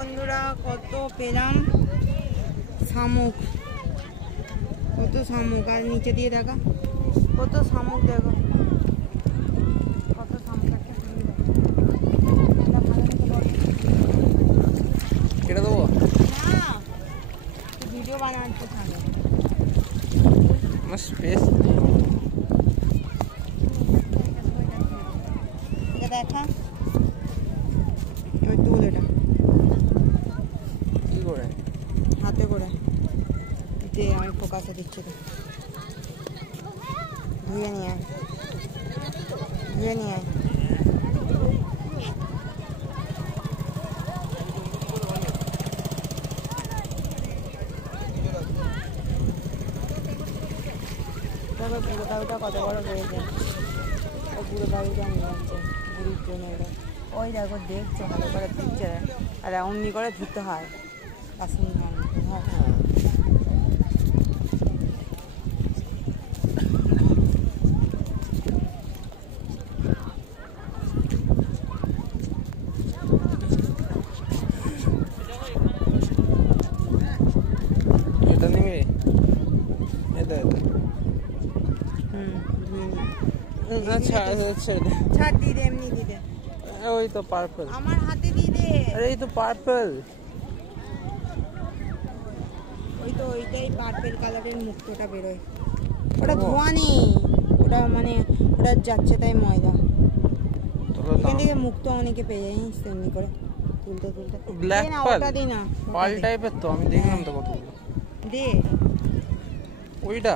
বন্ধুরা কত পেলাম শামুক, কত শামুক। আর নিচে দিয়ে দেখা কত শামুক, দেখো কত শামুক। কেটে দেবো না, ভিডিও বানাতে থাকে আমার স্পেস। দেখা ওই তুল, এটা কি করে হাতে করে দে, আমি ফোকাসে দিচ্ছি তো। ধুয়ে নিয়ে আয়, ধুয়ে নিয়ে আয়। তবে পুরো দাবিটা কত বড় হয়েছে, ও পুরো দাবিটা নিয়ে যাচ্ছে বুড়ির জন্য। ওই দেখো দেখছে, ভালো করে দিচ্ছে, আর এমনি করে ধুতে হয় কাশ্মীর মানুষ। এটা নিবি? এটা ছাড় দিয়ে দে, এমনি দিয়ে দে। ওই তো পার্পল, আমার হাতে দিয়ে দে। আরে এই তো পার্পল। ওই তো ওইটাই পার্পল কালারের মুক্তটা বেরোয়। ওটা ধোয়া নেই, ওটা মানে ওটা যাচ্ছে তাই ময়দা। এখান থেকে মুক্ত অনেকে পেয়ে যায় তেমনি করে তুলতে তুলতে। ব্ল্যাক ওটা দিই না, পাল টাইপের তো আমি দেখলাম তো কতগুলো। দে ওইটা